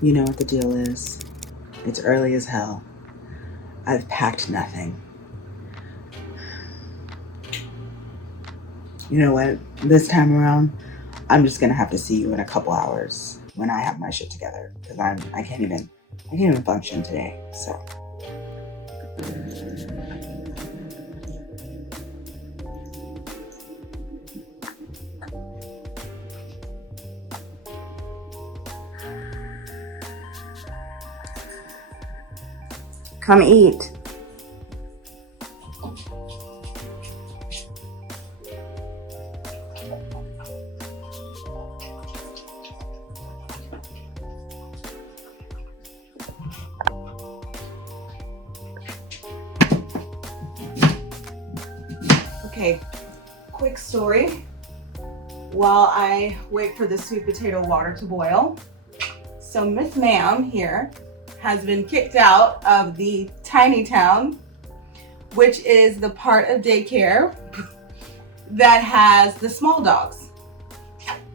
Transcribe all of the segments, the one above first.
You know what the deal is. It's early as hell. I've packed nothing. You know what? This time around, I'm just gonna have to see you in a couple hours when I have my shit together, because I can't even function today. So come eat. Okay, quick story. While I wait for the sweet potato water to boil. So Miss Ma'am here has been kicked out of the tiny town, which is the part of daycare that has the small dogs,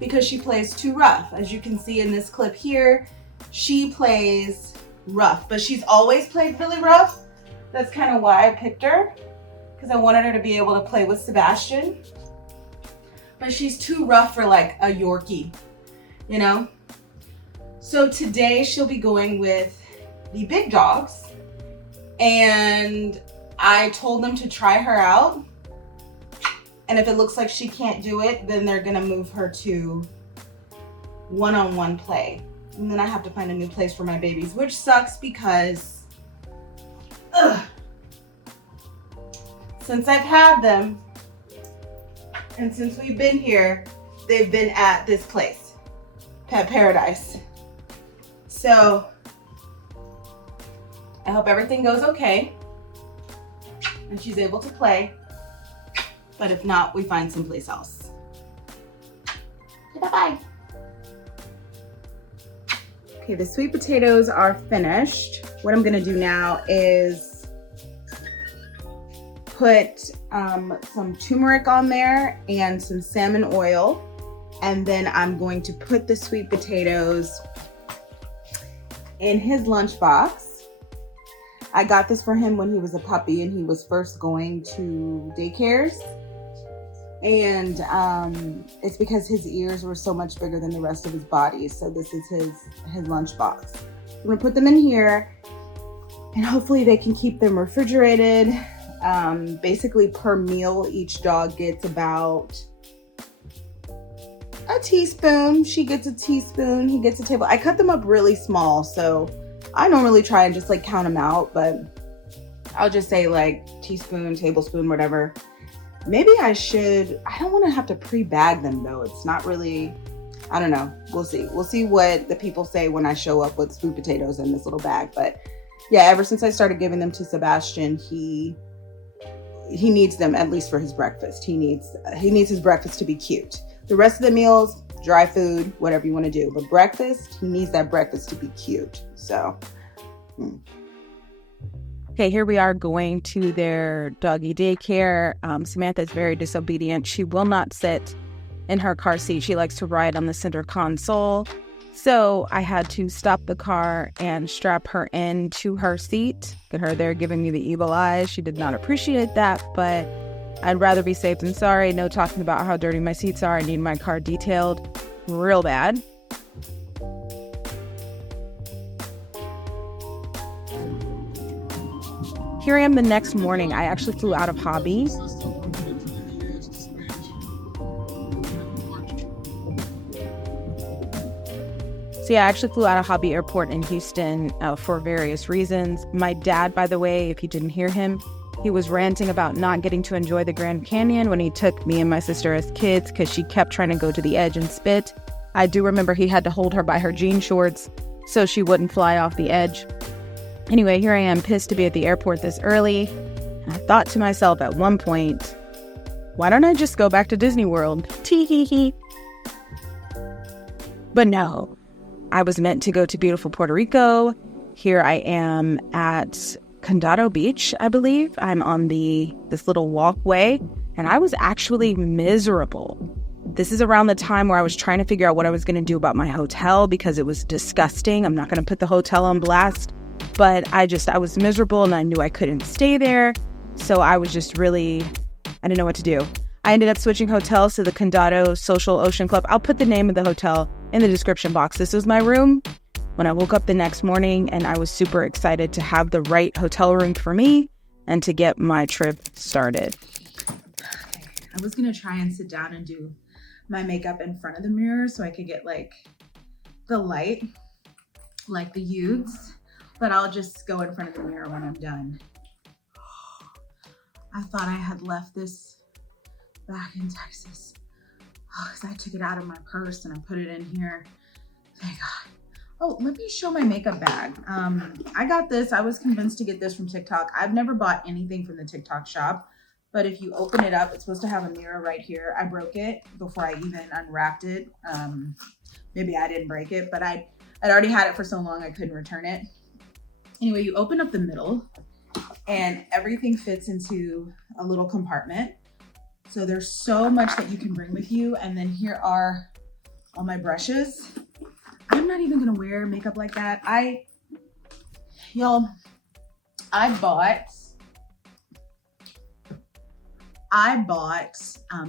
because she plays too rough. As you can see in this clip here, she plays rough, but she's always played really rough. That's kind of why I picked her, because I wanted her to be able to play with Sebastian. But she's too rough for like a Yorkie, you know? So today she'll be going with the big dogs, and I told them to try her out. And if it looks like she can't do it, then they're gonna move her to one-on-one play. And then I have to find a new place for my babies, which sucks because, since I've had them, and since we've been here, they've been at this place, Pet Paradise. So I hope everything goes okay and she's able to play. But if not, we find someplace else. Bye-bye. Okay, the sweet potatoes are finished. What I'm gonna do now is put some turmeric on there and some salmon oil. And then I'm going to put the sweet potatoes in his lunchbox. I got this for him when he was a puppy and he was first going to daycares. And it's because his ears were so much bigger than the rest of his body. So this is his lunchbox. I'm gonna put them in here and hopefully they can keep them refrigerated. Basically per meal, each dog gets about a teaspoon. She gets a teaspoon, he gets a table. I cut them up really small, so I normally try and just like count them out, but I'll just say like teaspoon, tablespoon, whatever. Maybe I don't want to have to pre-bag them though. It's not really, I don't know. We'll see. We'll see what the people say when I show up with sweet potatoes in this little bag. But yeah, ever since I started giving them to Sebastian, he needs them at least for his breakfast. He needs his breakfast to be cute. The rest of the meals, dry food, whatever you want to do. But breakfast, he needs that breakfast to be cute. So. Okay, here we are going to their doggy daycare. Samantha's very disobedient. She will not sit in her car seat. She likes to ride on the center console. So I had to stop the car and strap her into her seat. Get her there giving me the evil eyes. She did not appreciate that, but I'd rather be safe than sorry. No talking about how dirty my seats are. I need my car detailed real bad. Here I am the next morning. I actually flew out of Hobby. I actually flew out of Hobby Airport in Houston for various reasons. My dad, by the way, if you didn't hear him, he was ranting about not getting to enjoy the Grand Canyon when he took me and my sister as kids because she kept trying to go to the edge and spit. I do remember he had to hold her by her jean shorts so she wouldn't fly off the edge. Anyway, here I am pissed to be at the airport this early. I thought to myself at one point, why don't I just go back to Disney World? Tee-hee-hee. But no, I was meant to go to beautiful Puerto Rico. Here I am at Condado Beach, I believe. I'm on this little walkway, and I was actually miserable. This is around the time where I was trying to figure out what I was going to do about my hotel because it was disgusting. I'm not going to put the hotel on blast, but I was miserable and I knew I couldn't stay there. So I was just really, I didn't know what to do. I ended up switching hotels to the Condado Social Ocean Club. I'll put the name of the hotel in the description box. This was my room when I woke up the next morning, and I was super excited to have the right hotel room for me and to get my trip started. Okay. I was going to try and sit down and do my makeup in front of the mirror so I could get like the light, like the youths, but I'll just go in front of the mirror when I'm done. I thought I had left this back in Texas because I took it out of my purse and I put it in here. Thank God. Oh, let me show my makeup bag. I got this. I was convinced to get this from TikTok. I've never bought anything from the TikTok shop, but if you open it up, it's supposed to have a mirror right here. I broke it before I even unwrapped it. Maybe I didn't break it, but I'd already had it for so long I couldn't return it. Anyway, you open up the middle and everything fits into a little compartment. So there's so much that you can bring with you. And then here are all my brushes. I'm not even gonna wear makeup like that. I bought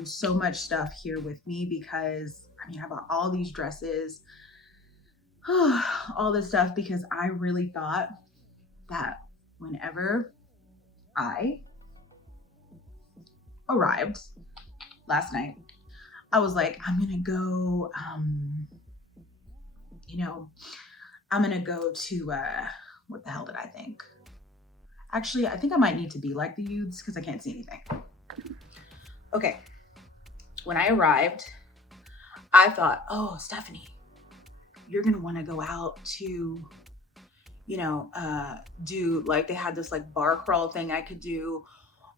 so much stuff here with me because I bought all these dresses, all this stuff because I really thought that whenever I arrived last night, I was like, I'm gonna go, I'm gonna go to, what the hell did I think? Actually, I think I might need to be like the youths because I can't see anything. Okay, when I arrived, I thought, oh, Stephanie, you're gonna wanna go out to, do like, they had this like bar crawl thing I could do.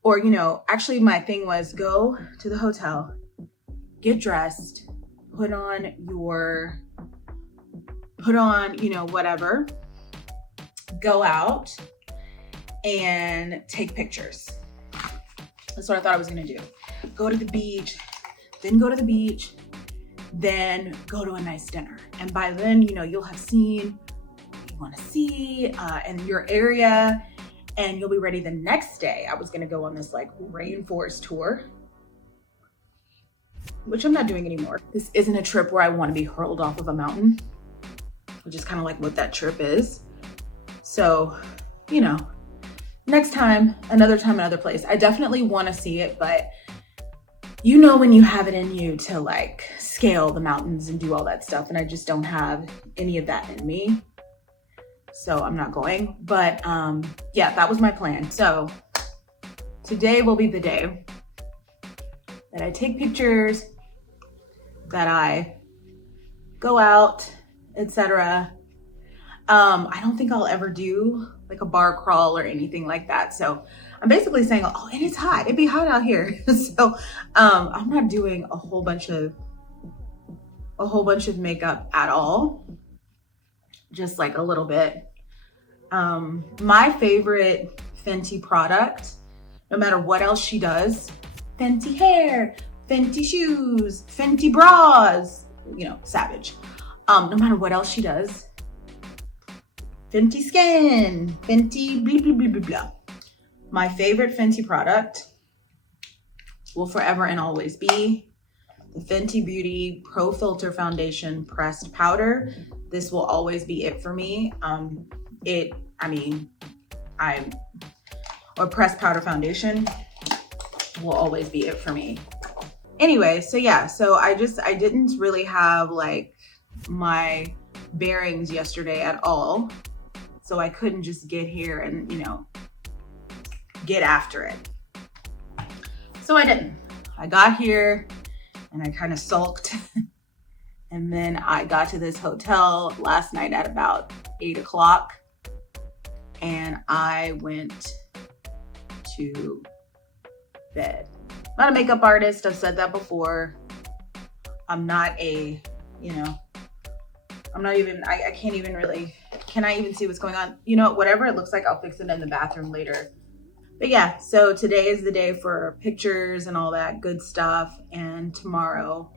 Or, actually my thing was go to the hotel, get dressed, put on, whatever, go out and take pictures. That's what I thought I was gonna do. Go to the beach, then go to a nice dinner. And by then, you'll have seen what you wanna see in your area, and you'll be ready the next day. I was gonna go on this like rainforest tour, which I'm not doing anymore. This isn't a trip where I wanna be hurled off of a mountain, which is kind of like what that trip is. So, next time, another place. I definitely wanna see it, but when you have it in you to like scale the mountains and do all that stuff, and I just don't have any of that in me. So I'm not going, but yeah, that was my plan. So today will be the day that I take pictures, that I go out, etc. I don't think I'll ever do like a bar crawl or anything like that. So I'm basically saying, oh, and it's hot. It'd be hot out here. So I'm not doing a whole bunch of makeup at all. Just like a little bit. My favorite Fenty product, no matter what else she does, Fenty hair, Fenty shoes, Fenty bras, savage. No matter what else she does, Fenty skin, Fenty blah, blah, blah, blah, blah. My favorite Fenty product will forever and always be the Fenty Beauty Pro Filter Foundation Pressed Powder. This will always be it for me. Pressed Powder Foundation will always be it for me. Anyway, so yeah, so I didn't really have like my bearings yesterday at all. So I couldn't just get here and, get after it. So I didn't. I got here and I kind of sulked. And then I got to this hotel last night at about 8 o'clock and I went to bed. I'm not a makeup artist. I've said that before. I'm not a, I can't even really, can I even see what's going on? Whatever it looks like, I'll fix it in the bathroom later. But yeah, so today is the day for pictures and all that good stuff. And tomorrow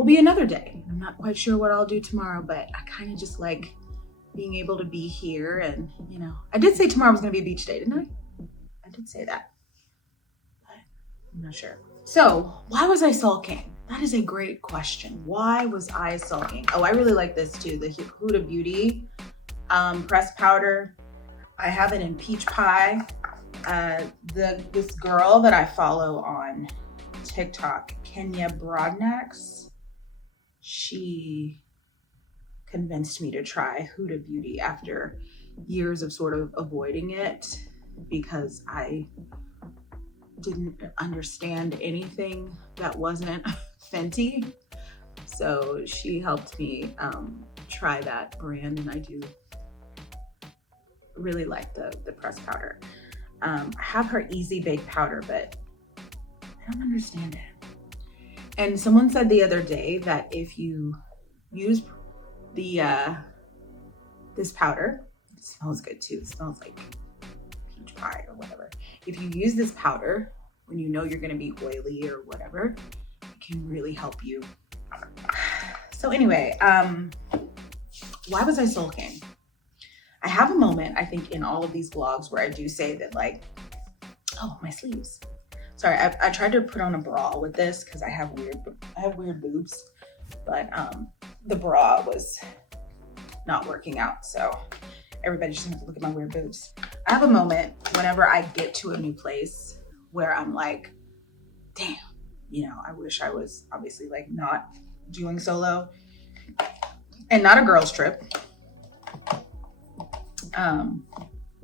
will be another day. I'm not quite sure what I'll do tomorrow, but I kind of just like being able to be here. And, you know, I did say tomorrow was going to be a beach day, didn't I? I did say that, but I'm not sure. So why was I sulking? That is a great question. Why was I sulking? Oh, I really like this too. The Huda Beauty pressed powder. I have it in peach pie. This girl that I follow on TikTok, Kenya Broadnax, she convinced me to try Huda Beauty after years of sort of avoiding it because I didn't understand anything that wasn't Fenty. So she helped me try that brand, and I do really like the pressed powder. I have her Easy Bake powder, but I don't understand it. And someone said the other day that if you use this powder, it smells good too. It smells like peach pie or whatever. If you use this powder when you know you're gonna be oily or whatever, it can really help you. So anyway, why was I sulking? I have a moment, I think, in all of these vlogs where I do say that, like, oh, my sleeves. Sorry, I tried to put on a bra with this because I have weird boobs, but the bra was not working out. So everybody just has to look at my weird boobs. I have a moment whenever I get to a new place where I'm like, damn, you know, I wish I was obviously like not doing solo and not a girls trip.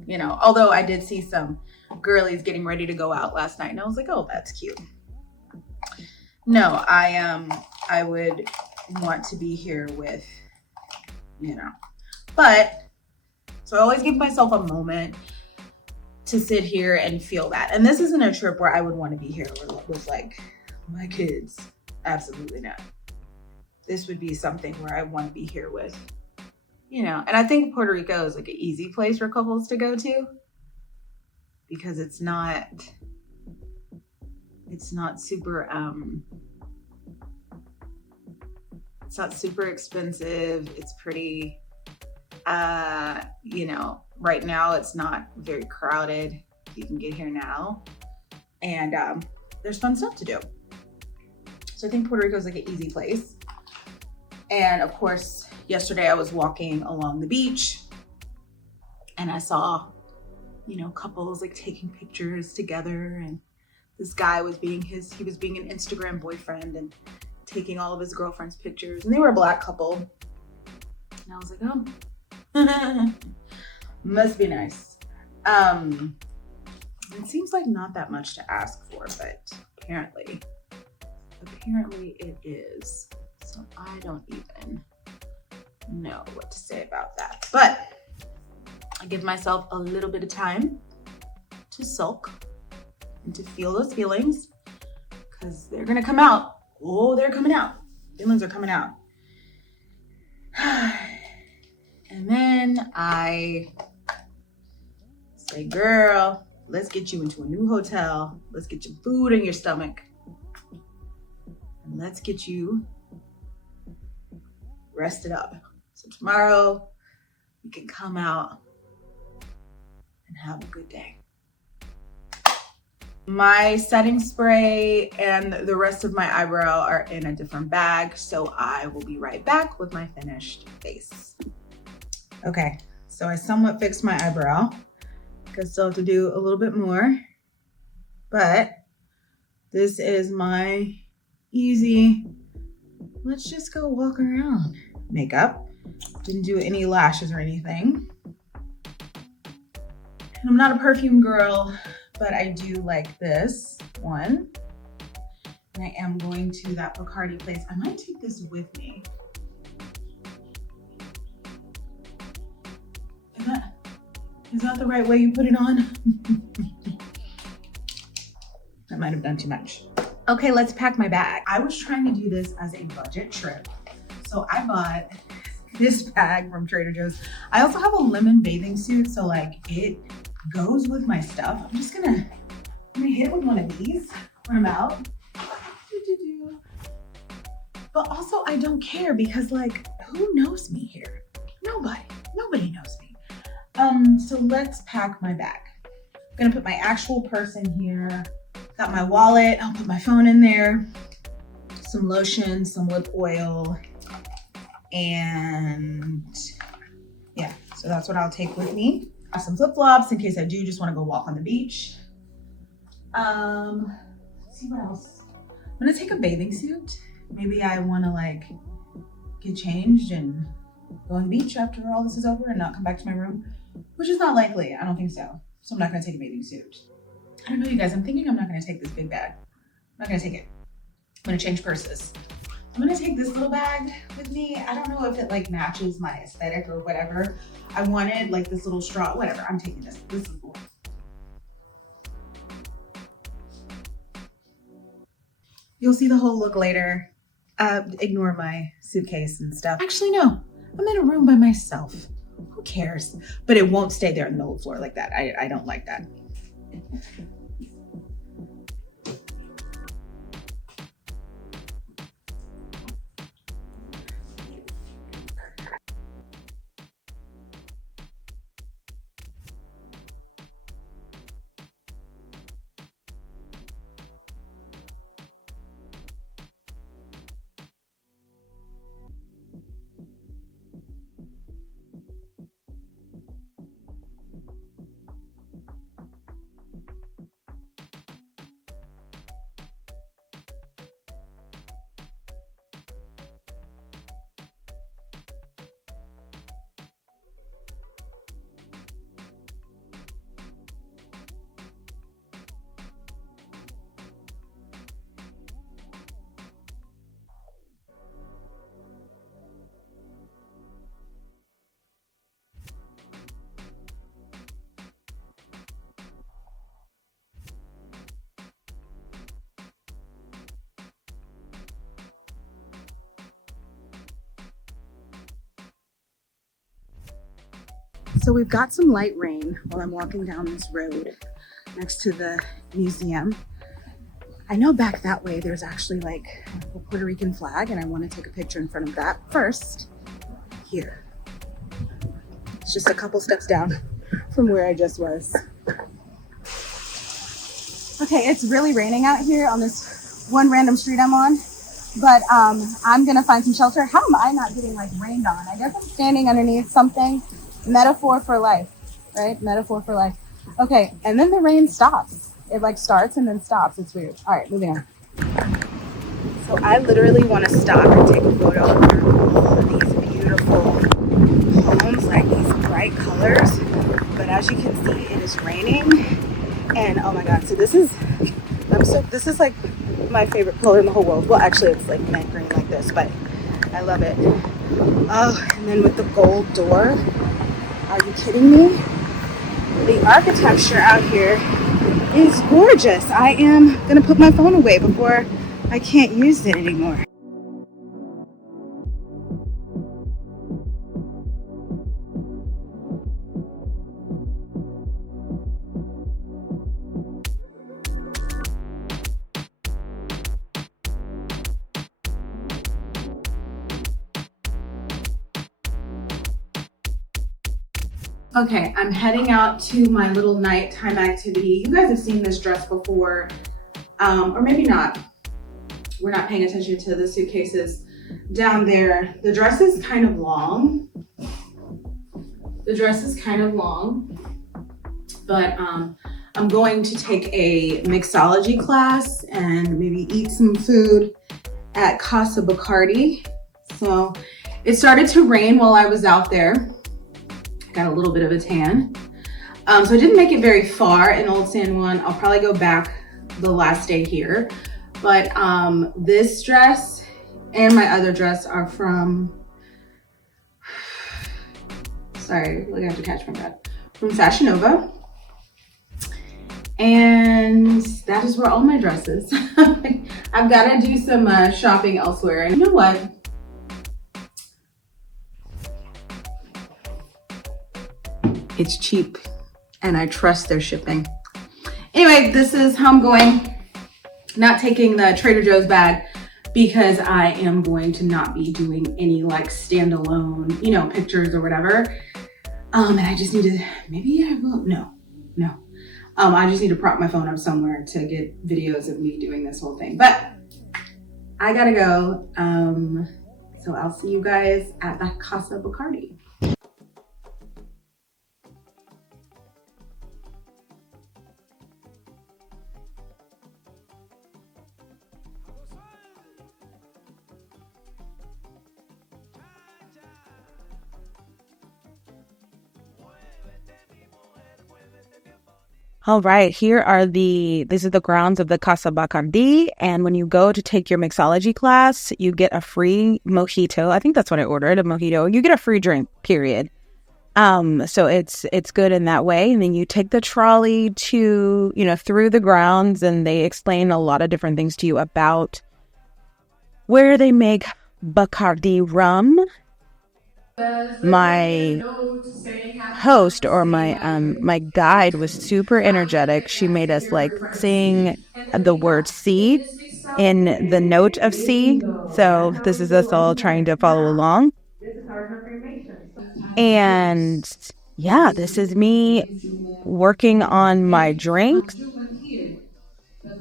You know, although I did see some girlies getting ready to go out last night and I was like, oh, that's cute. No, I would want to be here with, you know, but so I always give myself a moment to sit here and feel that. And this isn't a trip where I would want to be here with like my kids. Absolutely not. This would be something where I want to be here with, you know, and I think Puerto Rico is like an easy place for couples to go to because it's not super, it's not super expensive. It's pretty, you know, right now it's not very crowded. You can get here now and there's fun stuff to do. So I think Puerto Rico is like an easy place. And of course, yesterday I was walking along the beach and I saw, you know, couples like taking pictures together, and this guy was being an Instagram boyfriend and taking all of his girlfriend's pictures, and they were a Black couple. And I was like, oh, must be nice. It seems like not that much to ask for, but apparently it is. So I don't even know what to say about that. But I give myself a little bit of time to sulk and to feel those feelings because they're gonna come out. Oh, they're coming out. Feelings are coming out. And then I say, girl, let's get you into a new hotel. Let's get your food in your stomach. And let's get you rested up. So tomorrow you can come out and have a good day. My setting spray and the rest of my eyebrow are in a different bag, so I will be right back with my finished face. Okay, so I somewhat fixed my eyebrow. I still have to do a little bit more, but this is my easy, let's just go walk around makeup. Didn't do any lashes or anything. And I'm not a perfume girl, but I do like this one. And I am going to that Bacardi place. I might take this with me. Is that the right way you put it on? I might have done too much. Okay, let's pack my bag. I was trying to do this as a budget trip. So I bought this bag from Trader Joe's. I also have a lemon bathing suit, so like it goes with my stuff. I'm gonna hit it with one of these when I'm out. but also I don't care because like, who knows me here? Nobody knows me. So let's pack my bag. I'm gonna put my actual purse in here. Got my wallet, I'll put my phone in there, some lotion, some lip oil, and yeah, so that's what I'll take with me. Some flip-flops in case I do just want to go walk on the beach. Let's see what else. I'm gonna take a bathing suit. Maybe I want to like get changed and go on the beach after all this is over and not come back to my room, which is not likely. I don't think so. So I'm not gonna take a bathing suit. I don't know, you guys, I'm thinking I'm not gonna take this big bag. I'm not gonna take it. I'm gonna change purses. I'm gonna take this little bag with me. I don't know if it like matches my aesthetic or whatever. I wanted like this little straw, whatever, I'm taking this. This is cool. You'll see the whole look later. Ignore my suitcase and stuff. Actually, no, I'm in a room by myself. Who cares? But it won't stay there in the middle of the floor like that. I don't like that. So we've got some light rain while I'm walking down this road next to the museum. I know back that way there's actually like a Puerto Rican flag and I want to take a picture in front of that first. Here. It's just a couple steps down from where I just was. Okay, it's really raining out here on this one random street I'm on, but I'm gonna find some shelter. How am I not getting like rained on? I guess I'm standing underneath something. Metaphor for life, right? Metaphor for life. Okay, and then the rain stops. It like starts and then stops. It's weird. All right, moving on. So I literally want to stop and take a photo of all of these beautiful homes, like these bright colors. But as you can see, it is raining. And oh my God, so this is like my favorite color in the whole world. Well, actually it's like mint green like this, but I love it. Oh, and then with the gold door. Are you kidding me? The architecture out here is gorgeous. I am gonna put my phone away before I can't use it anymore. Okay, I'm heading out to my little nighttime activity. You guys have seen this dress before, or maybe not. We're not paying attention to the suitcases down there. The dress is kind of long. But I'm going to take a mixology class and maybe eat some food at Casa Bacardi. So it started to rain while I was out there. Got a little bit of a tan. So I didn't make it very far in Old San Juan. I'll probably go back the last day here. But this dress and my other dress are from, sorry, I have to catch my breath, from Fashion Nova. And that is where all my dresses. I've got to do some shopping elsewhere. And you know what? It's cheap and I trust their shipping. Anyway, this is how I'm going. Not taking the Trader Joe's bag because I am going to not be doing any like standalone, you know, pictures or whatever. And I just need to, maybe I will, no. I just need to prop my phone up somewhere to get videos of me doing this whole thing. But I gotta go. So I'll see you guys at the Casa Bacardi. All right, these are the grounds of the Casa Bacardi. And when you go to take your mixology class, you get a free mojito. I think that's what I ordered, a mojito. You get a free drink, period. So it's good in that way. And then you take the trolley to, you know, through the grounds, and they explain a lot of different things to you about where they make Bacardi rum. My host, or my guide, was super energetic. She made us like sing the word C in the note of C. So this is us all trying to follow along. And yeah, this is me working on my drinks.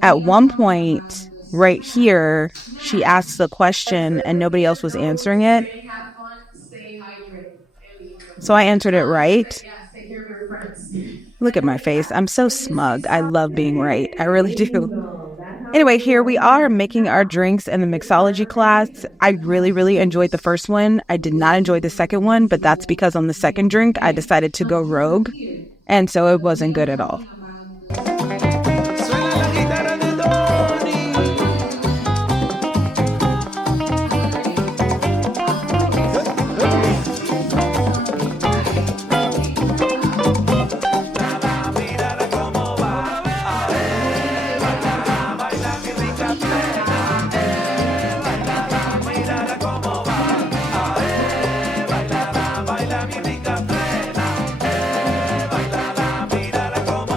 At one point right here, she asked the question and nobody else was answering it. So I answered it right. Look at my face. I'm so smug. I love being right. I really do. Anyway, here we are making our drinks in the mixology class. I really, really enjoyed the first one. I did not enjoy the second one, but that's because on the second drink, I decided to go rogue. And so it wasn't good at all.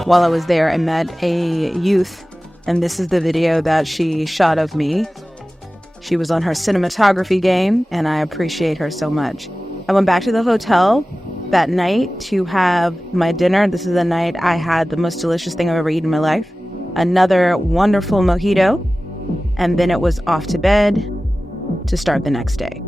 While I was there, I met a youth, and this is the video that she shot of me. She was on her cinematography game, and I appreciate her so much. I went back to the hotel that night to have my dinner. This is the night I had the most delicious thing I've ever eaten in my life. Another wonderful mojito, and then it was off to bed to start the next day.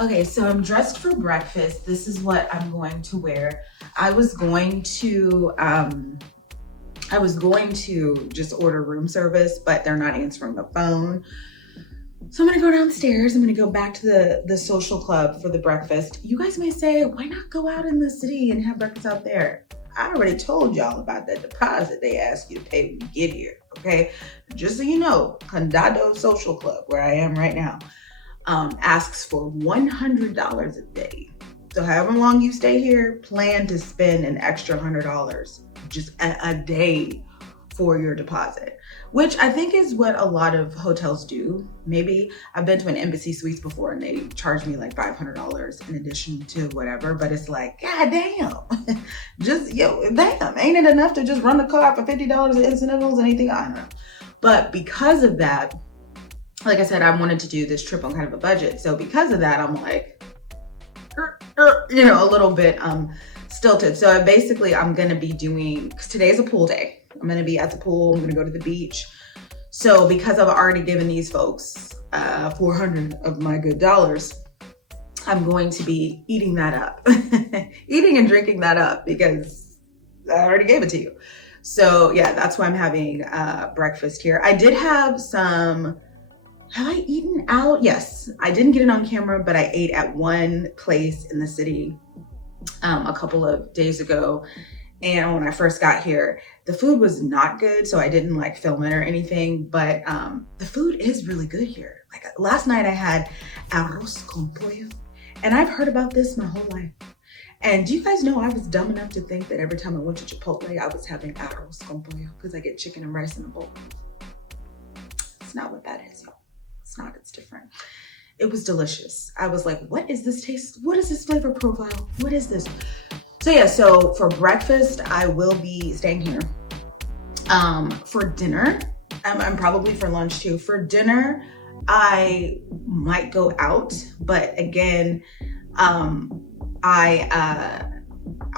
Okay, so I'm dressed for breakfast. This is what I'm going to wear. I was going to just order room service, but they're not answering the phone. So I'm gonna go downstairs. I'm gonna go back to the social club for the breakfast. You guys may say, why not go out in the city and have breakfast out there? I already told y'all about that deposit they ask you to pay when you get here, okay? Just so you know, Condado Social Club, where I am right now, asks for $100 a day. So however long you stay here, plan to spend an extra $100 just a day for your deposit, which I think is what a lot of hotels do. Maybe I've been to an Embassy Suites before and they charge me like $500 in addition to whatever, but it's like, God damn, just, damn, ain't it enough to just run the car for $50 in incidentals, anything? I don't know. But because of that, like I said, I wanted to do this trip on kind of a budget. So because of that, I'm like, a little bit stilted. So I'm going to be doing, because today's a pool day. I'm going to be at the pool. I'm going to go to the beach. So because I've already given these folks 400 of my good dollars, I'm going to be eating that up, eating and drinking that up because I already gave it to you. So yeah, that's why I'm having breakfast here. I did have some. Have I eaten out? Yes, I didn't get it on camera, but I ate at one place in the city a couple of days ago. And when I first got here, the food was not good, so I didn't like film it or anything, but the food is really good here. Like last night I had arroz con pollo, and I've heard about this my whole life. And do you guys know I was dumb enough to think that every time I went to Chipotle, I was having arroz con pollo because I get chicken and rice in a bowl. It's not what that is, y'all. It's not, it's different. It was delicious. I was like, what is this taste? What is this flavor profile? What is this? So yeah, so for breakfast, I will be staying here. For dinner, I'm probably for lunch too. For dinner, I might go out, but again, I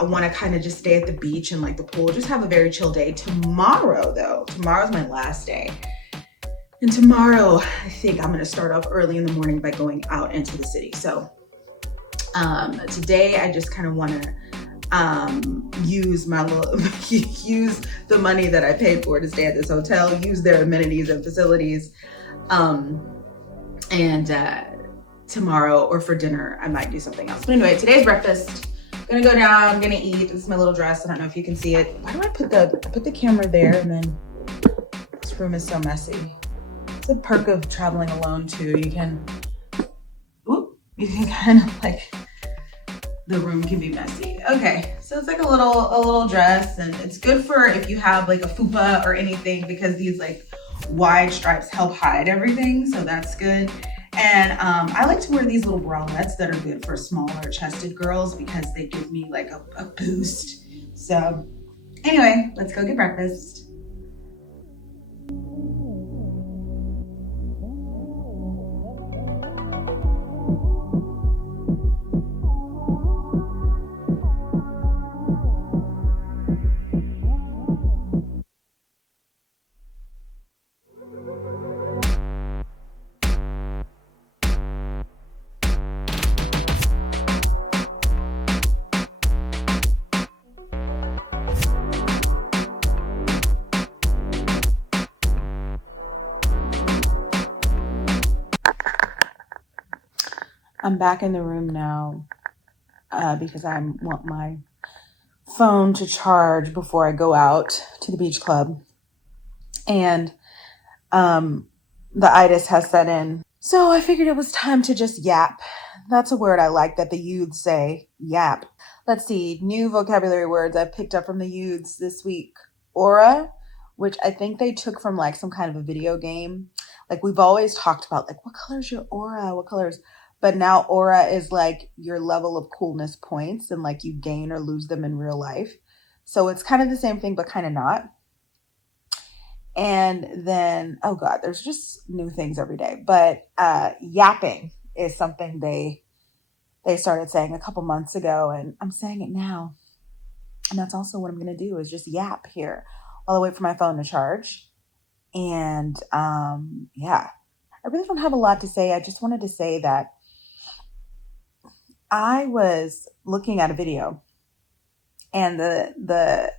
want to kind of just stay at the beach and like the pool, just have a very chill day. Tomorrow though, tomorrow's my last day. And tomorrow, I think I'm gonna start off early in the morning by going out into the city. So today I just kind of wanna use use the money that I paid for to stay at this hotel, use their amenities and facilities. Tomorrow or for dinner, I might do something else. But anyway, today's breakfast. I'm gonna go down, I'm gonna eat. This is my little dress. I don't know if you can see it. Why do I put the camera there and then this room is so messy? It's a perk of traveling alone too. You can kind of like, the room can be messy. Okay, so it's like a little dress, and it's good for if you have like a fupa or anything, because these like wide stripes help hide everything, so that's good. And I like to wear these little bralettes that are good for smaller chested girls because they give me like a boost. So anyway, let's go get breakfast. I'm back in the room now because I want my phone to charge before I go out to the beach club. And the itis has set in. So I figured it was time to just yap. That's a word I like that the youths say, yap. Let's see, new vocabulary words I've picked up from the youths this week. Aura, which I think they took from like some kind of a video game. Like we've always talked about like, what color is your aura? What colors? But now aura is like your level of coolness points, and like you gain or lose them in real life. So it's kind of the same thing, but kind of not. And then, oh God, there's just new things every day. But yapping is something they started saying a couple months ago, and I'm saying it now. And that's also what I'm going to do, is just yap here while I wait for my phone to charge. And yeah, I really don't have a lot to say. I just wanted to say that I was looking at a video, and the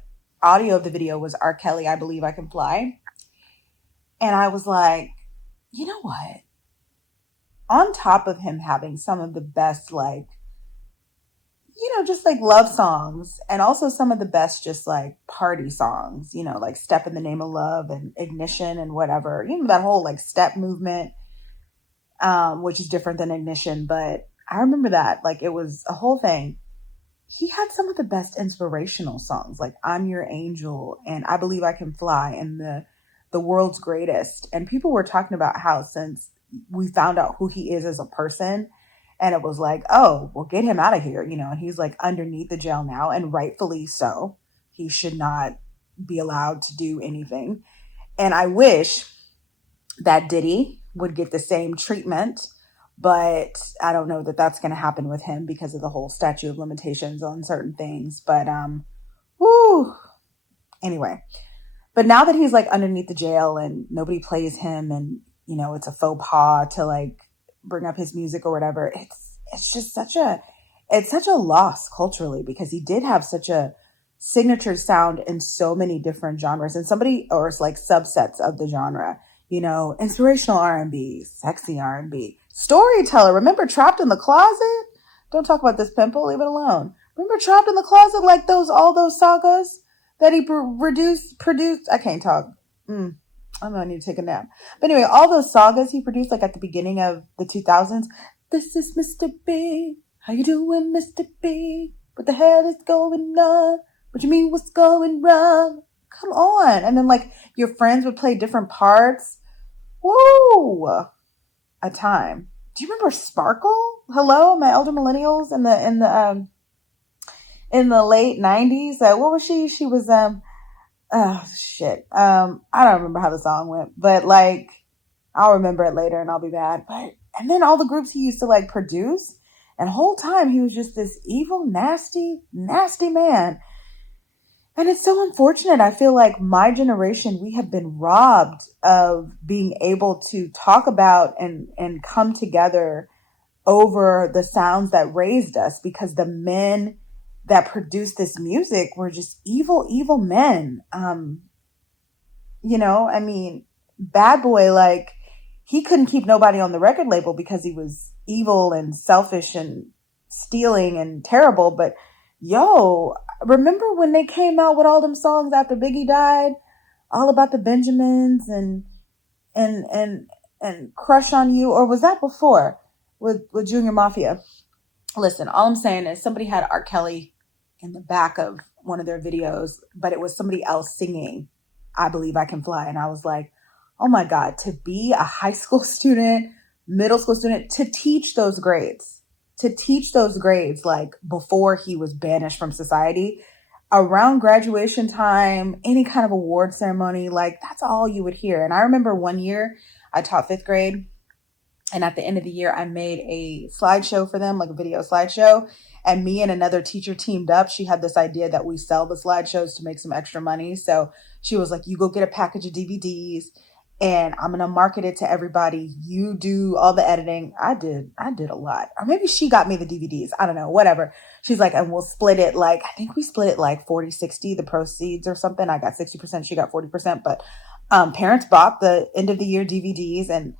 audio of the video was R. Kelly, I Believe I Can Fly. And I was like, you know what? On top of him having some of the best, like, you know, just like love songs, and also some of the best just like party songs, you know, like Step in the Name of Love and Ignition and whatever, you know, that whole like step movement, which is different than Ignition. But I remember that, like, it was a whole thing. He had some of the best inspirational songs, like I'm Your Angel and I Believe I Can Fly and the World's Greatest. And people were talking about how since we found out who he is as a person, and it was like, oh, well, get him out of here, you know, and he's like underneath the jail now, and rightfully so. He should not be allowed to do anything. And I wish that Diddy would get the same treatment, but I don't know that that's going to happen with him because of the whole statute of limitations on certain things. But, anyway, but now that he's like underneath the jail and nobody plays him, and, you know, it's a faux pas to like bring up his music or whatever, it's just such a loss culturally, because he did have such a signature sound in so many different genres, and or it's like subsets of the genre, you know, inspirational R&B, sexy R&B, storyteller. Remember Trapped in the Closet? Don't talk about this pimple, leave it alone. Remember Trapped in the Closet, like all those sagas that he produced. I can't talk. I know I need to take a nap. But anyway, all those sagas he produced like at the beginning of the 2000s. This is Mr. B. How you doing, Mr. B? What the hell is going on? What you mean what's going wrong? Come on. And then like your friends would play different parts. Whoa. A time. Do you remember Sparkle? Hello, my elder millennials in the late 90s. What was she? She was oh shit. I don't remember how the song went, but like I'll remember it later and I'll be bad. And then all the groups he used to like produce, and the whole time he was just this evil, nasty, nasty man. And it's so unfortunate. I feel like my generation, we have been robbed of being able to talk about and come together over the sounds that raised us, because the men that produced this music were just evil, evil men. You know, I mean, Bad Boy, like, he couldn't keep nobody on the record label because he was evil and selfish and stealing and terrible. But yo, remember when they came out with all them songs after Biggie died, all about the Benjamins and Crush on You? Or was that before with Junior Mafia? Listen, all I'm saying is somebody had R. Kelly in the back of one of their videos, but it was somebody else singing I Believe I Can Fly. And I was like, oh my God, to be a high school student, middle school student, to teach those grades like before he was banished from society, around graduation time, any kind of award ceremony, like that's all you would hear. And I remember one year I taught 5th grade, and at the end of the year, I made a slideshow for them, like a video slideshow. And me and another teacher teamed up. She had this idea that we sell the slideshows to make some extra money. So she was like, you go get a package of DVDs and I'm going to market it to everybody. You do all the editing. I did a lot. Or maybe she got me the DVDs. I don't know, whatever. She's like, and we'll split it. Like, I think we split it like 40-60, the proceeds or something. I got 60%. She got 40%. But parents bought the end of the year DVDs, and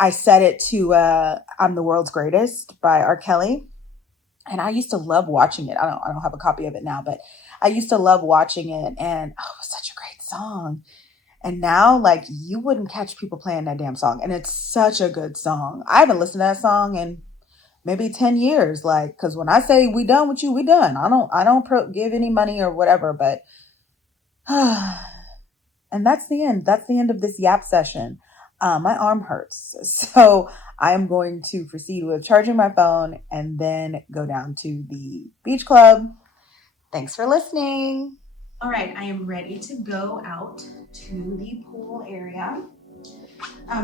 I set it to I'm the World's Greatest by R. Kelly. And I used to love watching it. I don't have a copy of it now, but I used to love watching it. And it was such a great song. And now, like, you wouldn't catch people playing that damn song. And it's such a good song. I haven't listened to that song in maybe 10 years. Like, because when I say we done with you, we done. I don't give any money or whatever. But, and that's the end. That's the end of this Yap session. My arm hurts. So I am going to proceed with charging my phone and then go down to the beach club. Thanks for listening. All right, I am ready to go out to the pool area.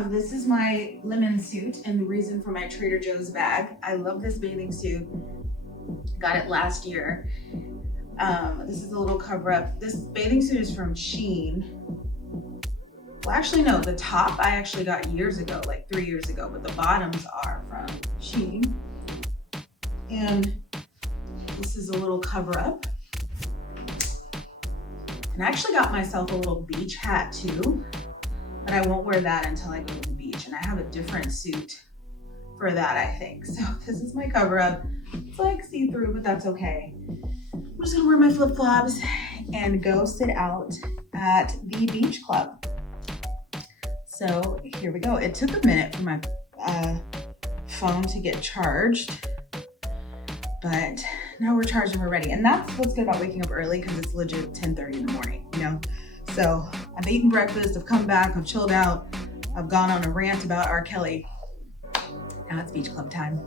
This is my lemon suit, and the reason for my Trader Joe's bag. I love this bathing suit. Got it last year. This is a little cover up. This bathing suit is from Shein. Well, actually, no, the top I actually got years ago, like 3 years ago, but the bottoms are from Shein. And this is a little cover up. And I actually got myself a little beach hat too, but I won't wear that until I go to the beach. And I have a different suit for that, I think. So this is my cover up. It's like see-through, but that's okay. I'm just gonna wear my flip-flops and go sit out at the beach club. So here we go. It took a minute for my phone to get charged, but now we're charged and we're ready. And that's what's good about waking up early, because it's legit 10:30 in the morning, you know? So I've eaten breakfast, I've come back, I've chilled out, I've gone on a rant about R. Kelly. Now it's beach club time.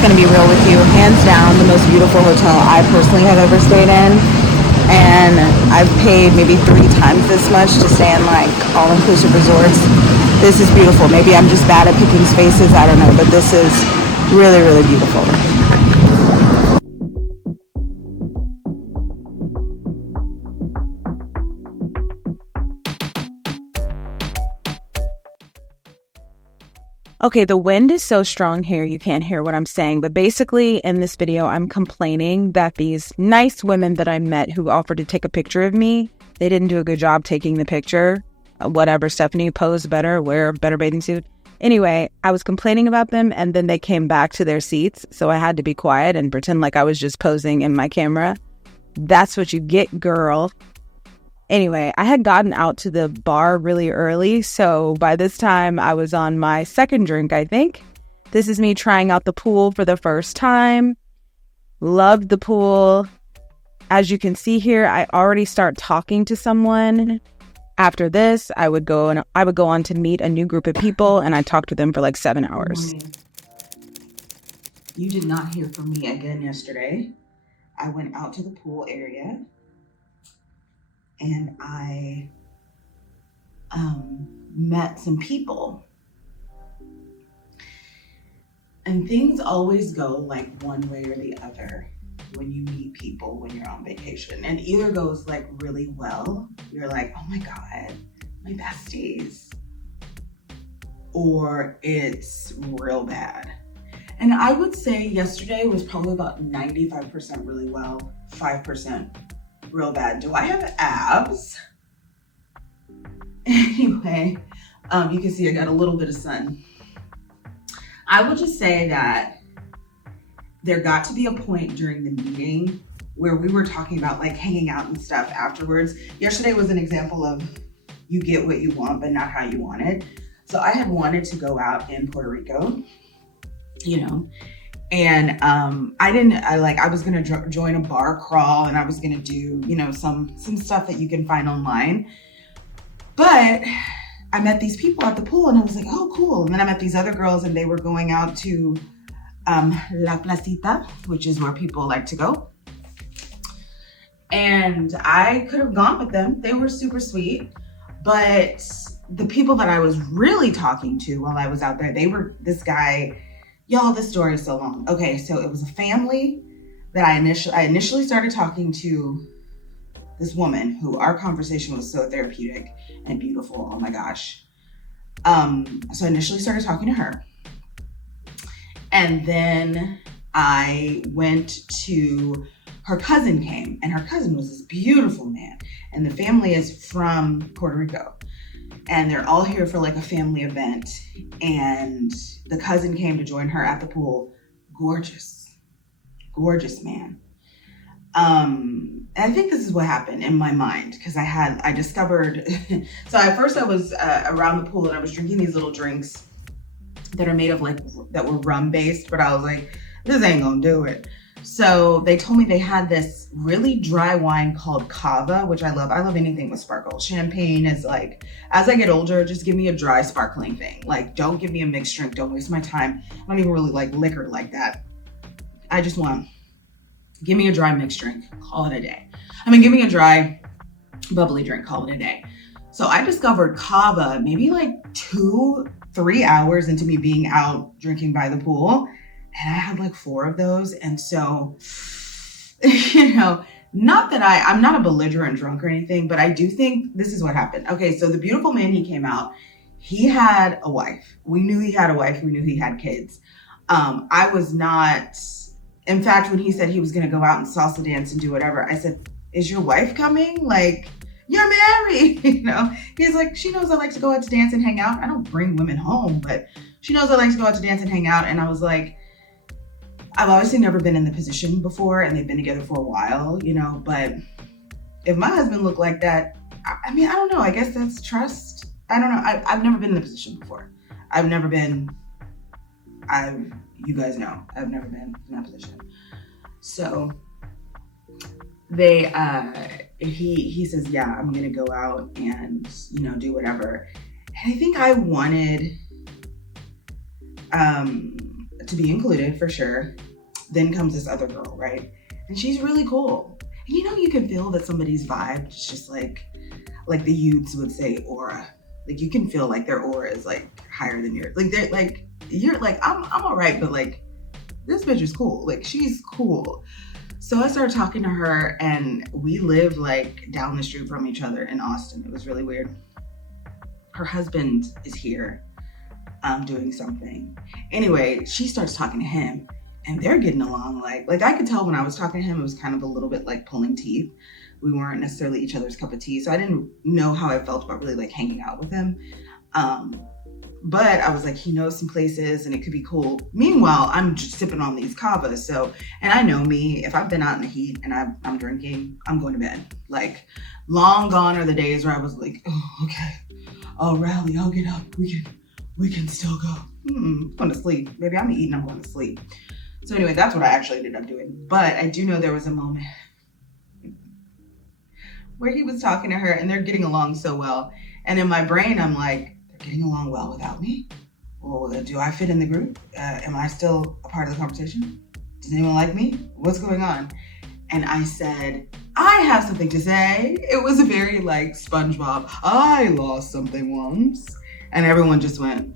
Going to be real with you, hands down the most beautiful hotel I personally have ever stayed in, and I've paid maybe 3 times this much to stay in like all-inclusive resorts. This is beautiful. Maybe I'm just bad at picking spaces, I don't know, but this is really, really beautiful. Okay, the wind is so strong here, you can't hear what I'm saying. But basically, in this video, I'm complaining that these nice women that I met who offered to take a picture of me, they didn't do a good job taking the picture. whatever, Stephanie, pose better, wear a better bathing suit. Anyway, I was complaining about them, and then they came back to their seats, so I had to be quiet and pretend like I was just posing in my camera. That's what you get, girl. Anyway, I had gotten out to the bar really early, so by this time I was on my second drink, I think. This is me trying out the pool for the first time. Loved the pool. As you can see here, I already start talking to someone. After this, I would go on to meet a new group of people, and I talked to them for like 7 hours. You did not hear from me again yesterday. I went out to the pool area and I met some people. And things always go like one way or the other when you meet people when you're on vacation. And either goes like really well, you're like, oh my God, my besties. Or it's real bad. And I would say yesterday was probably about 95% really well, 5% real bad. Do I have abs? Anyway, you can see I got a little bit of sun. I will just say that there got to be a point during the meeting where we were talking about like hanging out and stuff afterwards. Yesterday was an example of you get what you want, but not how you want it. So I had wanted to go out in Puerto Rico, you know, and I was gonna join a bar crawl, and I was gonna do, you know, some stuff that you can find online. But I met these people at the pool, and I was like, oh, cool. And then I met these other girls, and they were going out to La Placita, which is where people like to go. And I could have gone with them. They were super sweet. But the people that I was really talking to while I was out there, they were this guy. Y'all, this story is so long. Okay, so it was a family that I initially started talking to this woman who our conversation was so therapeutic and beautiful. Oh my gosh. So I initially started talking to her. And then I went to, her cousin came, and her cousin was this beautiful man. And the family is from Puerto Rico. And they're all here for like a family event. And the cousin came to join her at the pool. Gorgeous, gorgeous man. And I think this is what happened in my mind, because I discovered, so at first I was around the pool and I was drinking these little drinks that are made of like, that were rum based, but I was like, this ain't gonna do it. So they told me they had this really dry wine called Casa, which I love. I love anything with sparkle. Champagne is like, as I get older, just give me a dry sparkling thing. Like, don't give me a mixed drink. Don't waste my time. I don't even really like liquor like that. I just want, give me a dry mixed drink, call it a day. Give me a dry bubbly drink, call it a day. So I discovered Cava maybe like 2-3 hours into me being out drinking by the pool. And I had like 4 of those. And so, you know, not that I'm not a belligerent drunk or anything, but I do think this is what happened. Okay, so the beautiful man, he came out. He had a wife. We knew he had a wife. We knew he had kids. I was not, in fact, when he said he was going to go out and salsa dance and do whatever, I said, is your wife coming? Like, you're married, you know? He's like, she knows I like to go out to dance and hang out. I don't bring women home, but she knows I like to go out to dance and hang out. And I was like, I've obviously never been in the position before, and they've been together for a while, you know, but if my husband looked like that, I don't know. I guess that's trust. I don't know. I've never been in the position before. You guys know, I've never been in that position. So he says, yeah, I'm going to go out and, you know, do whatever. And I think I wanted, to be included for sure. Then comes this other girl, right? And she's really cool. And you know, you can feel that somebody's vibe is just like the youths would say, aura. Like, you can feel like their aura is like higher than yours. Like, they're like, you're like, I'm all right, but like, this bitch is cool. Like, she's cool. So I started talking to her, and we live like down the street from each other in Austin. It was really weird. Her husband is here doing something. Anyway, she starts talking to him, and they're getting along like I could tell when I was talking to him, it was kind of a little bit like pulling teeth. we weren't necessarily each other's cup of tea. So I didn't know how I felt about really like hanging out with him. But I was like, he knows some places and it could be cool. Meanwhile, I'm just sipping on these cavas. So, and I know me, if I've been out in the heat and I'm drinking, I'm going to bed. Like, long gone are the days where I was like, oh, okay, I'll rally, I'll get up, we can still go. I'm going to sleep. Maybe I'm eating, I'm going to sleep. So anyway, that's what I actually ended up doing. But I do know there was a moment where he was talking to her and they're getting along so well. And in my brain, I'm like, getting along well without me? Well, do I fit in the group? Am I still a part of the conversation? Does anyone like me? What's going on? And I said, I have something to say. It was a very like SpongeBob, I lost something once. And everyone just went,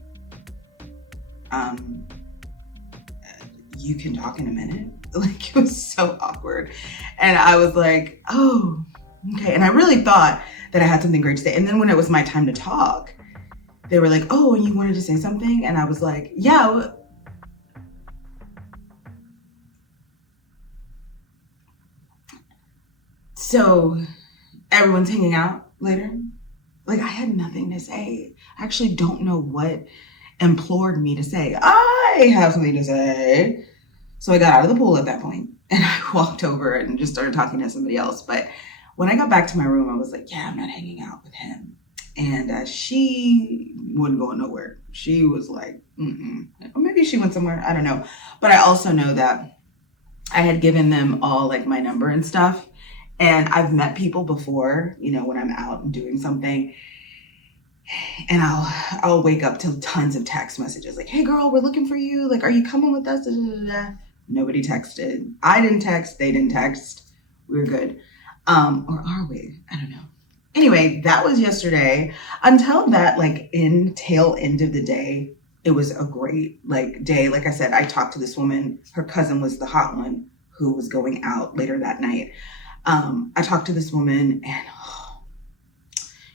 you can talk in a minute? Like, it was so awkward. And I was like, oh, okay. And I really thought that I had something great to say. And then when it was my time to talk, they were like, oh, and you wanted to say something? And I was like, yeah. So everyone's hanging out later. Like, I had nothing to say. I actually don't know what implored me to say. I have something to say. So I got out of the pool at that point and I walked over and just started talking to somebody else. But when I got back to my room, I was like, yeah, I'm not hanging out with him. And she wasn't going nowhere. She was like, Or maybe she went somewhere, I don't know. But I also know that I had given them all like my number and stuff. And I've met people before, you know, when I'm out and doing something. And I'll wake up to tons of text messages like, hey girl, we're looking for you. Like, are you coming with us? Da, da, da, da. Nobody texted. I didn't text, they didn't text. We were good. Or are we? I don't know. Anyway, that was yesterday. Until that, like, tail end of the day, it was a great, like, day. Like I said, I talked to this woman. Her cousin was the hot one who was going out later that night. I talked to this woman, and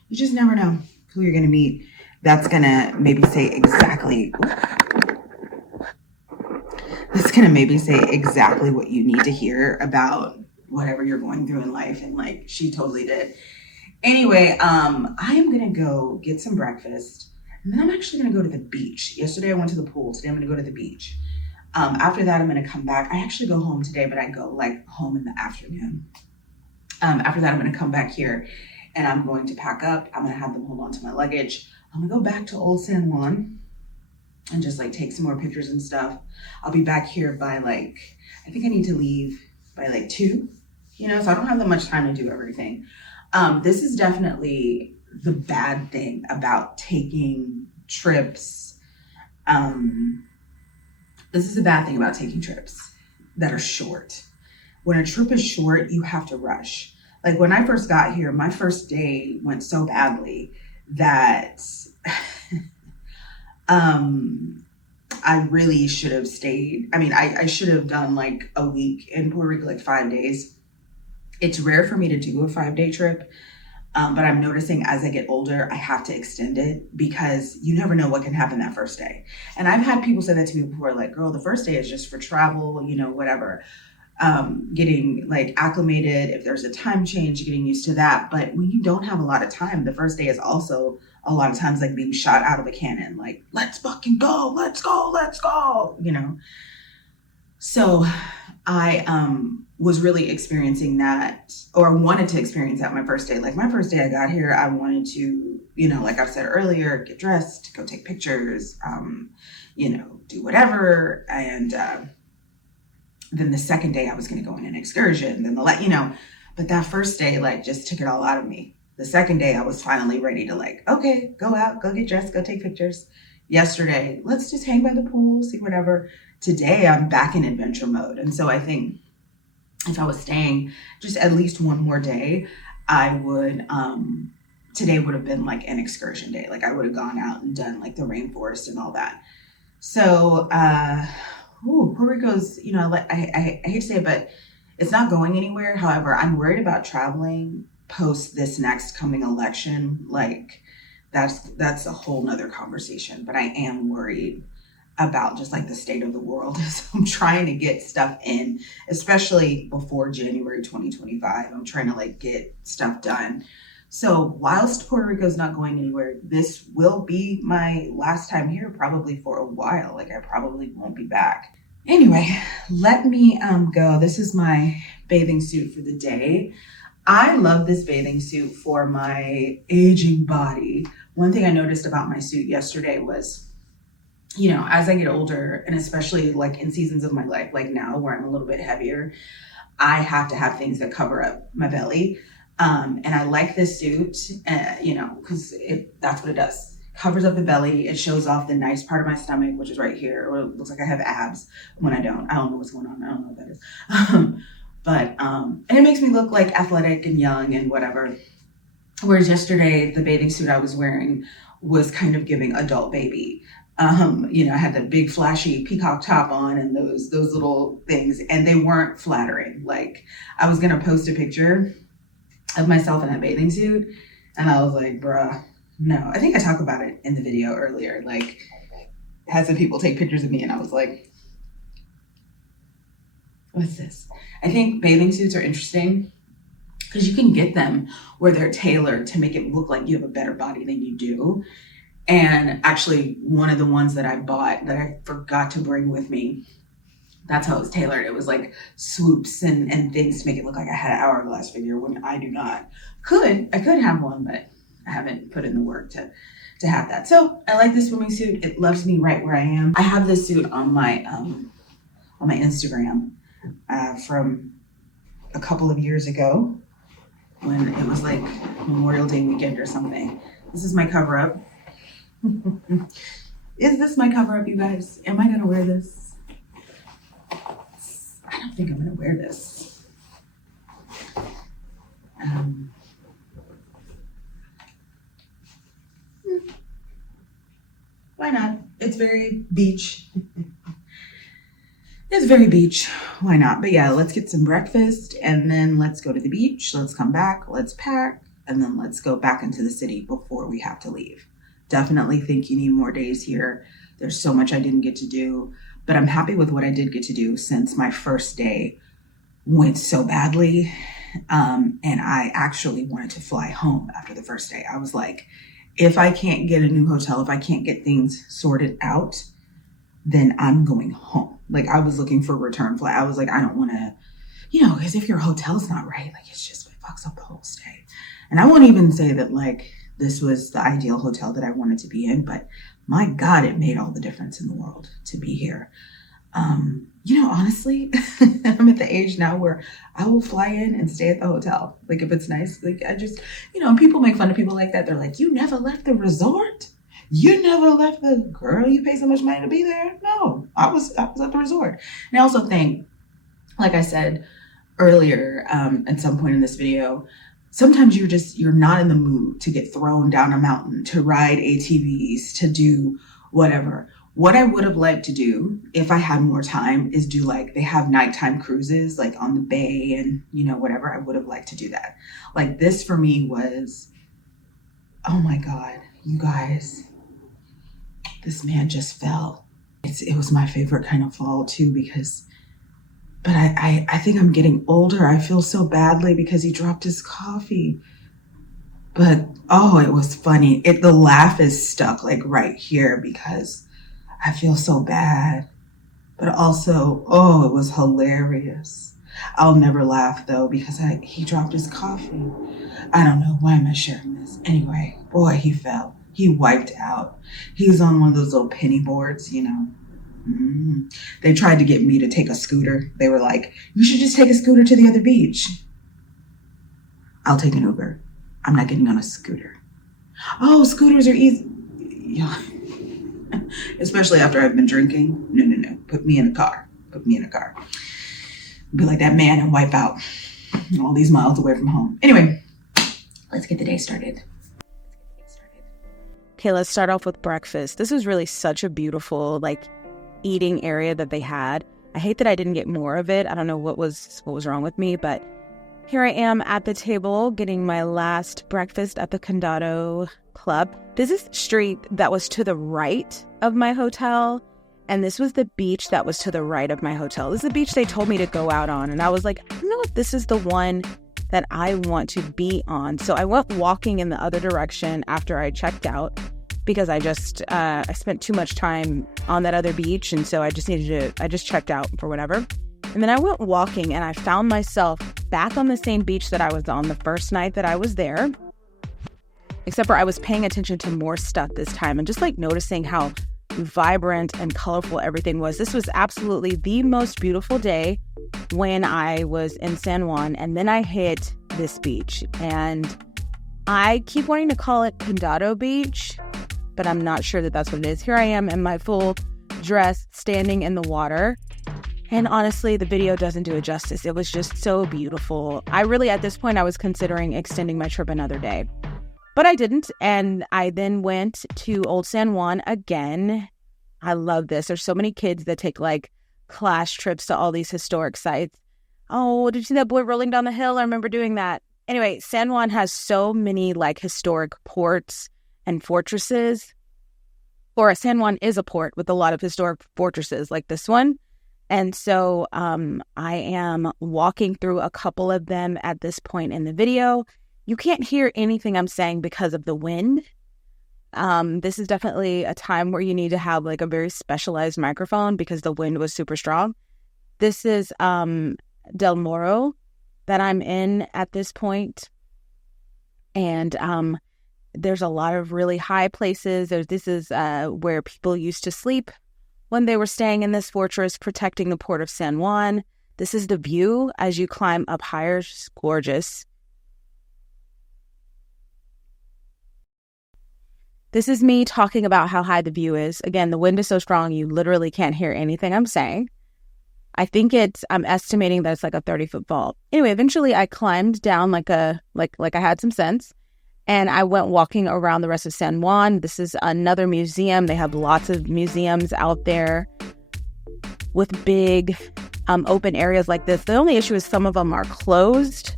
you just never know who you're going to meet. That's going to maybe say exactly what you need to hear about whatever you're going through in life. And, like, she totally did. Anyway, I am going to go get some breakfast, and then I'm actually going to go to the beach. Yesterday I went to the pool. Today I'm going to go to the beach. After that, I'm going to come back. I actually go home today, but I go like home in the afternoon. After that, I'm going to come back here and I'm going to pack up. I'm going to have them hold on to my luggage. I'm going to go back to Old San Juan and just like take some more pictures and stuff. I'll be back here by like, I think I need to leave by like 2, you know, so I don't have that much time to do everything. This is definitely the bad thing about taking trips. This is a bad thing about taking trips that are short. When a trip is short, you have to rush. Like when I first got here, my first day went so badly that I really should have stayed. I mean, I should have done like a week in Puerto Rico, like 5 days. It's rare for me to do a 5-day trip, but I'm noticing as I get older, I have to extend it because you never know what can happen that first day. And I've had people say that to me before, like, girl, the first day is just for travel, you know, whatever. Getting like acclimated, if there's a time change, getting used to that. But when you don't have a lot of time, the first day is also a lot of times like being shot out of a cannon, like, let's fucking go, let's go, you know? So I was really experiencing that, or wanted to experience that my first day. Like my first day I got here, I wanted to, you know, like I've said earlier, get dressed, go take pictures, you know, do whatever. And then the second day I was going to go on an excursion, then you know, but that first day, like, just took it all out of me. The second day I was finally ready to like, okay, go out, go get dressed, go take pictures. Yesterday, let's just hang by the pool, see whatever. Today I'm back in adventure mode. And so I think if I was staying just at least one more day, I would, today would have been like an excursion day. Like I would have gone out and done like the rainforest and all that. So, Puerto Rico's, you know, like I hate to say it, but it's not going anywhere. However, I'm worried about traveling post this next coming election. Like that's a whole nother conversation, but I am worried about just like the state of the world. So I'm trying to get stuff in, especially before January 2025. I'm trying to like get stuff done. So whilst Puerto Rico is not going anywhere, this will be my last time here probably for a while. Like I probably won't be back. Anyway, let me go. This is my bathing suit for the day. I love this bathing suit for my aging body. One thing I noticed about my suit yesterday was, you know, as I get older, and especially like in seasons of my life, like now where I'm a little bit heavier, I have to have things that cover up my belly. And I like this suit, you know, because that's what it does. Covers up the belly. It shows off the nice part of my stomach, which is right here. Or it looks like I have abs when I don't. I don't know what's going on. I don't know what that is. And it makes me look like athletic and young and whatever. Whereas yesterday, the bathing suit I was wearing was kind of giving adult baby. You know, I had the big flashy peacock top on and those little things, and they weren't flattering. Like I was going to post a picture of myself in that bathing suit, and I was like, bruh, no. I think I talked about it in the video earlier. Like, had some people take pictures of me, and I was like, what's this? I think bathing suits are interesting because you can get them where they're tailored to make it look like you have a better body than you do. And actually, one of the ones that I bought that I forgot to bring with me, that's how it was tailored. It was like swoops and things to make it look like I had an hourglass figure when I do not. I could have one, but I haven't put in the work to have that. So I like this swimming suit. It loves me right where I am. I have this suit on my Instagram from a couple of years ago when it was like Memorial Day weekend or something. This is my cover up. Is this my cover up, you guys? Am I gonna wear this? I don't think I'm gonna wear this. Why not? It's very beach. It's very beach. Why not? But yeah, let's get some breakfast and then let's go to the beach. Let's come back, let's pack, and then let's go back into the city before we have to leave. Definitely think you need more days here. There's so much I didn't get to do, but I'm happy with what I did get to do since my first day went so badly. And I actually wanted to fly home after the first day. I was like, if I can't get a new hotel, if I can't get things sorted out, then I'm going home. Like I was looking for a return flight. I was like, I don't want to, you know, because if your hotel's not right, like it's just, it fucks up the whole stay. And I won't even say that like this was the ideal hotel that I wanted to be in, but my God, it made all the difference in the world to be here. You know, honestly, I'm at the age now where I will fly in and stay at the hotel. Like if it's nice, like I just, you know, people make fun of people like that. They're like, you never left the resort? You never left the girl, you pay so much money to be there? No, I was at the resort. And I also think, like I said earlier, at some point in this video, sometimes you're not in the mood to get thrown down a mountain, to ride ATVs, to do whatever. What I would have liked to do if I had more time is do like, they have nighttime cruises like on the bay and, you know, whatever. I would have liked to do that. Like this for me was, oh my God, you guys, this man just fell. It was my favorite kind of fall too, because, but I think I'm getting older. I feel so badly because he dropped his coffee. But, oh, it was funny. The laugh is stuck like right here because I feel so bad. But also, oh, it was hilarious. I'll never laugh though because he dropped his coffee. I don't know. Why am I sharing this? Anyway, boy, he fell. He wiped out. He was on one of those little penny boards, you know. They tried to get me to take a scooter. They were like, you should just take a scooter to the other beach. I'll take an Uber. I'm not getting on a scooter. Oh, scooters are easy. Yeah. Especially after I've been drinking. No. Put me in a car. Be like that man and wipe out all these miles away from home. Anyway, let's get the day started. Okay, let's start off with breakfast. This was really such a beautiful, like, eating area that they had. I hate that I didn't get more of it. I don't know what was wrong with me, but here I am at the table getting my last breakfast at the Condado Club. This is the street that was to the right of my hotel, And this was the beach that was to the right of my hotel. This is the beach they told me to go out on. And I was like, I don't know if this is the one that I want to be on. So I went walking in the other direction after I checked out because I spent too much time on that other beach. And so I just checked out for whatever. And then I went walking and I found myself back on the same beach that I was on the first night that I was there. Except for I was paying attention to more stuff this time and just like noticing how vibrant and colorful everything was. This was absolutely the most beautiful day when I was in San Juan, and then I hit this beach, and I keep wanting to call it Condado Beach, but I'm not sure that that's what it is. Here I am in my full dress standing in the water, and honestly the video doesn't do it justice. It was just so beautiful. I really, at this point, I was considering extending my trip another day. But I didn't, and I then went to Old San Juan again. I love this. There's so many kids that take like class trips to all these historic sites. Oh, did you see that boy rolling down the hill? I remember doing that. Anyway, San Juan has so many like historic ports and fortresses. Or San Juan is a port with a lot of historic fortresses like this one. And so I am walking through a couple of them at this point in the video. You can't hear anything I'm saying because of the wind. This is definitely a time where you need to have like a very specialized microphone because the wind was super strong. This is Del Morro that I'm in at this point. And there's a lot of really high places. This is where people used to sleep when they were staying in this fortress protecting the port of San Juan. This is the view as you climb up higher. It's gorgeous. This is me talking about how high the view is. Again, the wind is so strong, you literally can't hear anything I'm saying. I think I'm estimating that it's like a 30-foot fall. Anyway, eventually I climbed down like I had some sense, and I went walking around the rest of San Juan. This is another museum. They have lots of museums out there with big open areas like this. The only issue is some of them are closed.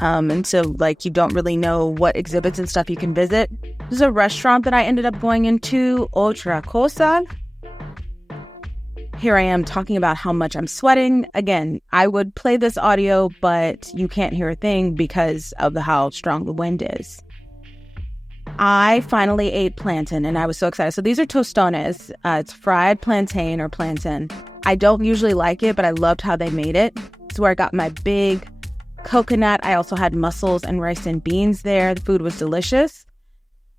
And so like you don't really know what exhibits and stuff you can visit. There's a restaurant that I ended up going into, Otra Cosa. Here I am talking about how much I'm sweating. Again, I would play this audio, but you can't hear a thing because of how strong the wind is. I finally ate plantain and I was so excited. So these are tostones. It's fried plantain or plantain. I don't usually like it, but I loved how they made it. It's where I got my big coconut. I also had mussels and rice and beans there. The food was delicious.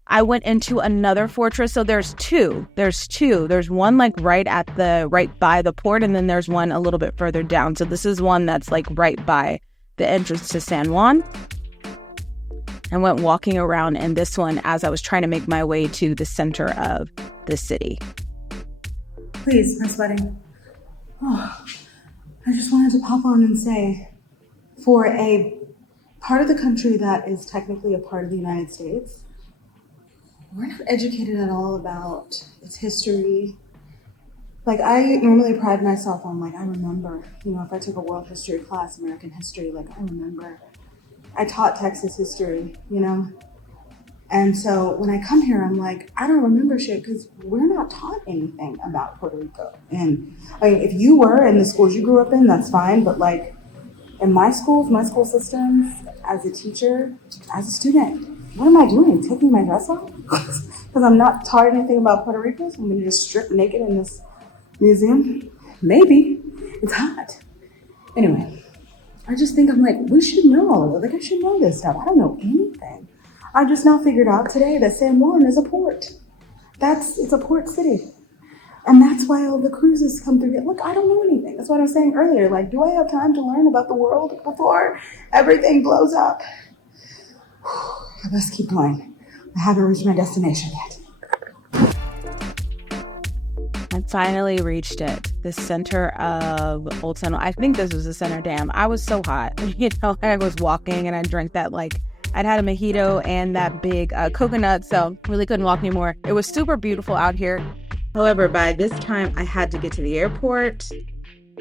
I went into another fortress. So there's two. There's one like right by the port, and then there's one a little bit further down. So this is one that's like right by the entrance to San Juan. I went walking around in this one as I was trying to make my way to the center of the city. Please, I'm sweating. Oh, I just wanted to pop on and say, for a part of the country that is technically a part of the United States, we're not educated at all about its history. Like, I normally pride myself on, like, I remember, if I took a world history class, American history, like, I remember. I taught Texas history, And so when I come here, I'm like, I don't remember shit because we're not taught anything about Puerto Rico. And I mean, if you were in the schools you grew up in, that's fine. But like in my school systems, as a teacher, as a student, what am I doing? Taking my dress off? Because I'm not taught anything about Puerto Rico, so I'm going to just strip naked in this museum? Maybe. It's hot. Anyway, I just think I'm like, we should know all of it. Like, I should know this stuff. I don't know anything. I just now figured out today that San Juan is a port. It's a port city. And that's why all the cruises come through. Look, I don't know anything. That's what I was saying earlier. Like, do I have time to learn about the world before everything blows up? I must keep going. I haven't reached my destination yet. I finally reached it. The center of Old San Juan. I think this was the center. Damn, I was so hot. I was walking and I drank that I'd had a mojito and that big coconut, so really couldn't walk anymore. It was super beautiful out here. However, by this time, I had to get to the airport.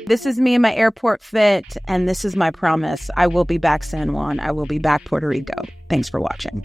This is me in my airport fit, and this is my promise. I will be back San Juan. I will be back Puerto Rico. Thanks for watching.